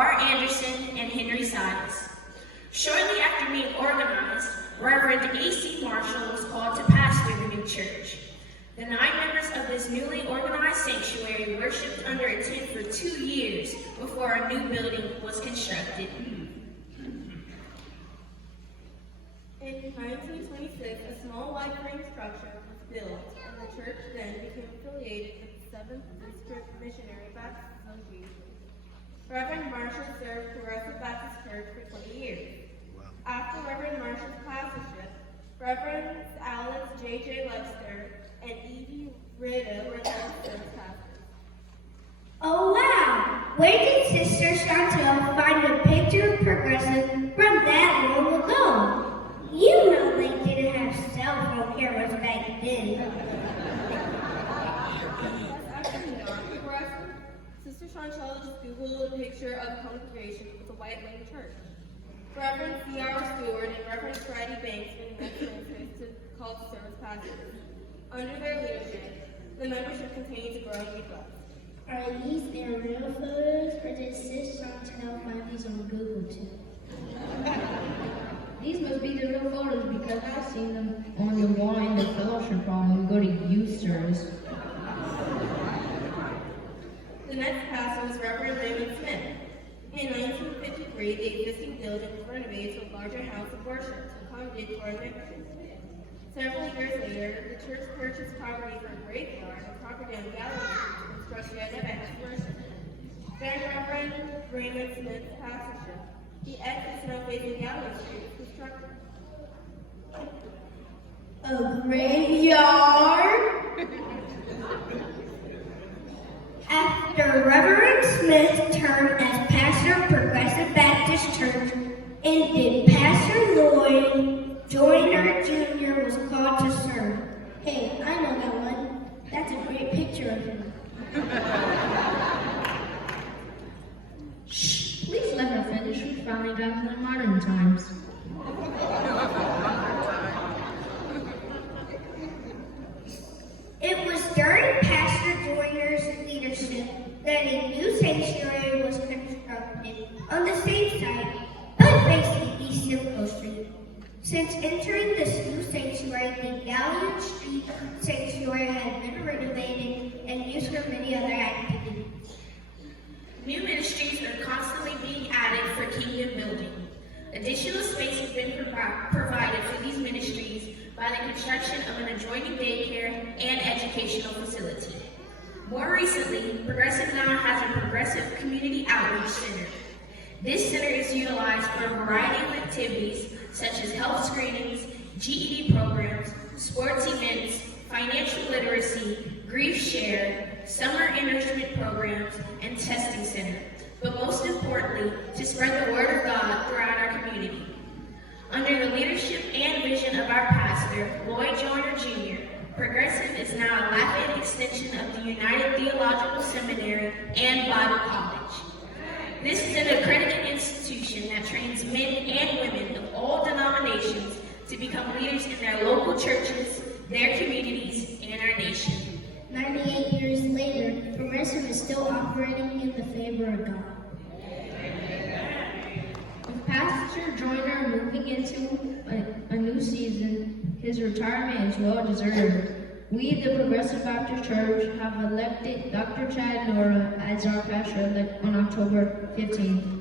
R. Anderson, and Henry Sides. Shortly after being organized, Reverend A.C. Marshall was called to pastor the new church. The 9 members of this newly organized sanctuary worshiped under a tent for 2 years before a new building was constructed. In 1926, a small white frame structure was built, and the church then became affiliated with the 7th District Missionary Baptist Association. Reverend Marshall served Progressive Baptist Church for 20 years. After Reverend Marshall's pastorship, Reverends Alice J.J. Webster and Evie Ritta were then served pastors. Oh wow! Where did Sister Chantel find a picture of Progressive from that long ago? You know they didn't have cell phone cameras back then. That's actually not correct. Sister Chantel just Googled a picture of a congregation with a white wing church. Reverend C.R. Stewart and Reverend Freddie Banks were next to call to serve as pastors. Under their leadership, the membership continued to grow and be blessed. Are these their real photos, or did Sis Chantel find these on Google too? These must be the real photos because I've seen them on the wall in the fellowship hall when we go to youth service. The next pastor was Reverend Raymond Smith. In 1953, the existing building was renovated to a larger house of worship to accommodate foreign membership. Several years later, the church purchased property for a graveyard and property on Gallery Street to construct an house of worship. During Reverend Raymond Smith's pastorship, the exit now facing Gallery Street was constructed. A graveyard? After Reverend Smith's term as pastor of Progressive Baptist Church ended, Pastor Lloyd Joyner Jr. was called to serve. Hey, I know that one. That's a great picture of him. Shh, please let her finish. We finally got to the modern times. It was during Pastor Joyner's leadership that a new sanctuary was constructed on the same site, but facing East Simcoe Street. Since entering this new sanctuary, the Galleon Street Sanctuary has been renovated and used for many other activities. New ministries are constantly being added for kingdom building. Additional space has been provided for these ministries by the construction of an adjoining daycare and educational facility. More recently, Progressive now has a Progressive Community Outreach Center. This center is utilized for a variety of activities such as health screenings, GED programs, sports events, financial literacy, grief share, summer enrichment programs, and testing center. But most importantly, to spread the word of God throughout our community. Under the leadership and vision of our pastor, Lloyd Joyner Jr., Progressive is now a Lafayette extension of the United Theological Seminary and Bible College. This is an accredited institution that trains men and women of all denominations to become leaders in their local churches, their communities, and our nation. 98 years later, Progressive is still operating in the favor of God. With Pastor Joyner moving into a new season, his retirement is well deserved. We, the Progressive Baptist Church, have elected Dr. Chad Nora as our pastor-elect on October 15th.